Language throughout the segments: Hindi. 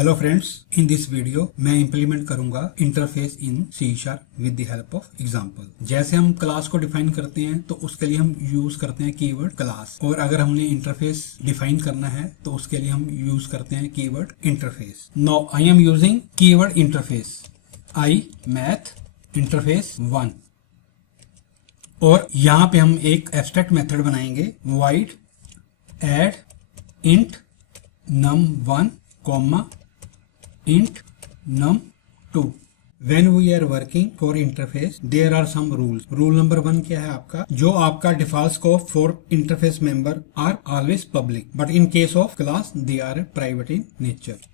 Hello friends, in this video मैं इंप्लीमेंट करूंगा interface in C sharp with the help of example. जैसे हम क्लास को डिफाइन करते हैं तो उसके लिए हम यूज करते हैं कीवर्ड क्लास, और अगर हमने इंटरफेस डिफाइन करना है तो उसके लिए हम यूज करते हैं keyword interface. Now I am using keyword interface I math interface 1, और यहाँ पे हम एक एब्स्ट्रैक्ट मेथड बनाएंगे void add int num1 comma int num2। When we are working for interface there are some rules। Rule number 1 क्या है आपका, जो आपका default scope for interface member are always public but in case of class they are private in nature.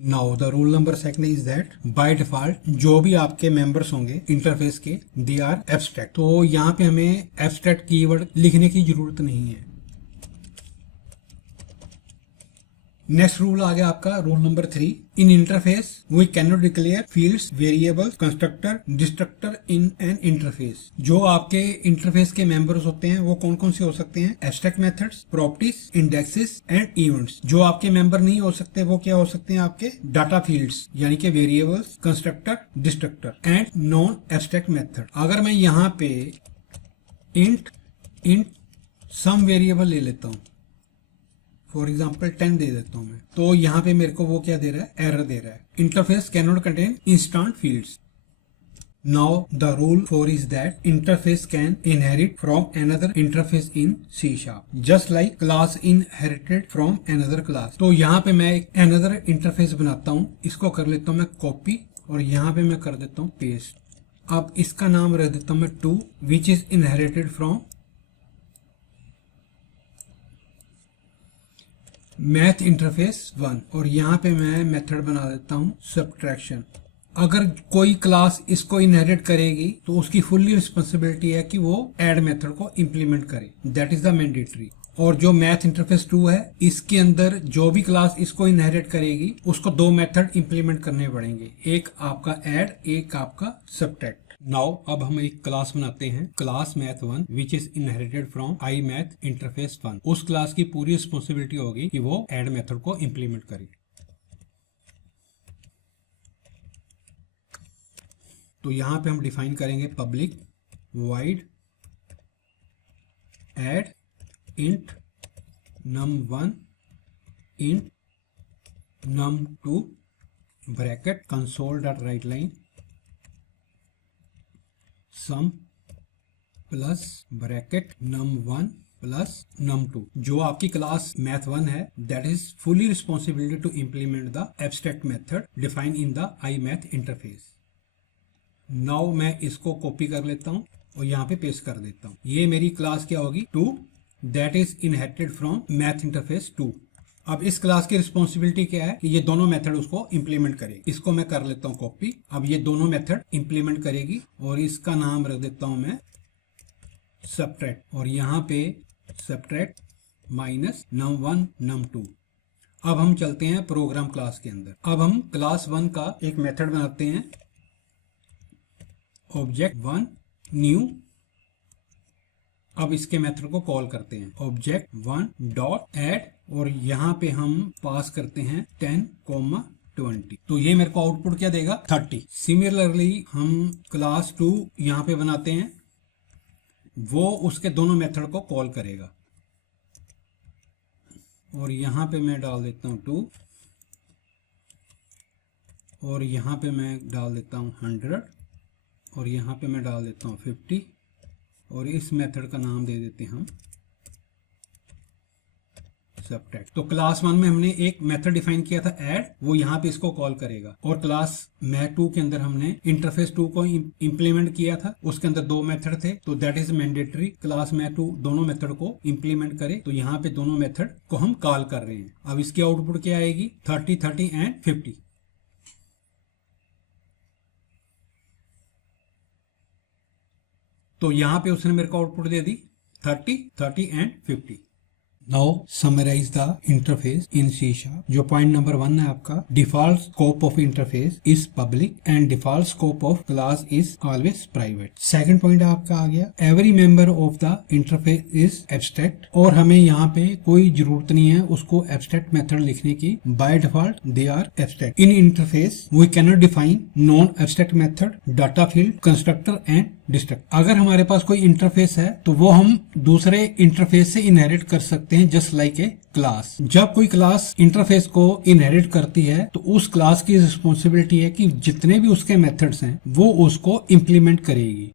Now the rule number second is that by default जो भी आपके मेंबर्स होंगे इंटरफेस के दे आर एब्स्ट्रैक्ट। तो यहाँ पे हमें एब्स्ट्रैक्ट कीवर्ड लिखने की जरूरत नहीं है। नेक्स्ट रूल आ गया आपका rule number 3। In interface we can not declare fields, variables, constructor, destructor in an interface. जो आपके इंटरफेस के मेंबर्स होते हैं वो कौन कौन से हो सकते हैं? Abstract methods, properties, indexes and events. जो आपके मेंबर नहीं हो सकते वो क्या हो सकते हैं? आपके डाटा फील्ड्स यानी कि variables, constructor, destructor and non abstract method. अगर मैं यहाँ पे इंट सम वेरिएबल ले लेता हूँ, फॉर एग्जाम्पल 10 दे देता हूं मैं, तो यहाँ पे मेरे को वो क्या दे रहा है? एरर दे रहा है। Interface can not contain instant fields. Now the rule 4 is that interface can inherit from another interface in C sharp just like class inherited from another class. तो यहाँ पे मैं एक अनदर इंटरफेस बनाता हूँ, इसको कर लेता हूँ मैं कॉपी, और यहाँ पे मैं कर देता हूँ पेस्ट। अब इसका नाम रख देता हूँ मैं 2 which is inherited from math interface 1, और यहाँ पे मैं मेथड बना देता हूँ सब्ट्रैक्शन। अगर कोई क्लास इसको इनहेरिट करेगी तो उसकी फुल्ली रिस्पॉन्सिबिलिटी है कि वो ऐड मेथड को इंप्लीमेंट करे, दैट इज द मैंडेटरी। और जो मैथ इंटरफेस 2 है इसके अंदर जो भी क्लास इसको इनहेरिट करेगी उसको 2 मेथड इंप्लीमेंट करने पड़ेंगे, एक आपका ऐड, एक आपका सब्ट्रैक्ट। नाउ अब हम एक क्लास बनाते हैं, class math 1 which is inherited from I math interface 1। उस क्लास की पूरी रिस्पॉन्सिबिलिटी होगी कि वो ऐड मेथड को इंप्लीमेंट करे। तो यहां पे हम डिफाइन करेंगे public void add int num1 int num2 bracket console.writeline sum plus bracket num1 plus num2। जो आपकी क्लास मैथ 1 है that is fully responsibility to implement the abstract method define in the I math interface. Now मैं इसको कॉपी कर लेता हूं और यहाँ पे पेस्ट कर देता हूं। ये मेरी क्लास क्या होगी? 2 that is inherited from math interface 2। अब इस क्लास की रिस्पॉन्सिबिलिटी क्या है कि ये दोनों मेथड उसको इंप्लीमेंट करे। इसको मैं कर लेता हूँ कॉपी। अब ये दोनों मेथड इंप्लीमेंट करेगी और इसका नाम रख देता हूं मैं सब्ट्रैक्ट, और यहाँ पे सब्ट्रैक्ट माइनस num1 num2। अब हम चलते हैं प्रोग्राम क्लास के अंदर। अब हम क्लास 1 का एक मेथड बनाते हैं, ऑब्जेक्ट 1 न्यू। अब इसके मेथड को कॉल करते हैं ऑब्जेक्ट 1 डॉट ऐड, और यहाँ पे हम पास करते हैं 10,20। तो ये मेरे को आउटपुट क्या देगा? 30। सिमिलरली हम क्लास 2 यहाँ पे बनाते हैं, वो उसके दोनों मेथड को कॉल करेगा, और यहाँ पे मैं डाल देता हूँ 2, और यहाँ पे मैं डाल देता हूँ 100, और यहाँ पे मैं डाल देता हूँ 50, और इस मेथड का नाम दे देते हैं हम सब्ट्रैक्ट। तो क्लास 1 में हमने एक मेथड डिफाइन किया था ऐड, वो यहाँ पे इसको कॉल करेगा। और क्लास मैथ 2 के अंदर हमने इंटरफेस 2 को इंप्लीमेंट किया था, उसके अंदर 2 मेथड थे, तो that is mandatory class math 2 दोनों मेथड को इंप्लीमेंट करे। तो यहाँ पे दोनों मेथड को हम कॉल कर रहे हैं। अब इसकी आउटपुट क्या आएगी? 30, 30 एंड 50। तो यहाँ पे उसने मेरे को आउटपुट दे दी 30, 30 and 50। Now summarize the interface in C#। जो पॉइंट नंबर 1 है आपका, default scope of interface is public and default scope of class is always private. Second point आपका आ गया, every member of the interface is abstract, और हमें यहाँ पे कोई जरूरत नहीं है उसको एब्स्ट्रैक्ट मेथड लिखने की, by default they are abstract. In interface we can not define non abstract method, data field, constructor and destruct. अगर हमारे पास कोई इंटरफेस है तो वो हम दूसरे इंटरफेस से इनहेरिट कर सकते हैं, जस्ट लाइक ए क्लास। जब कोई क्लास इंटरफेस को इनहेरिट करती है तो उस क्लास की रिस्पॉन्सिबिलिटी है कि जितने भी उसके मेथड्स हैं वो उसको इंप्लीमेंट करेगी।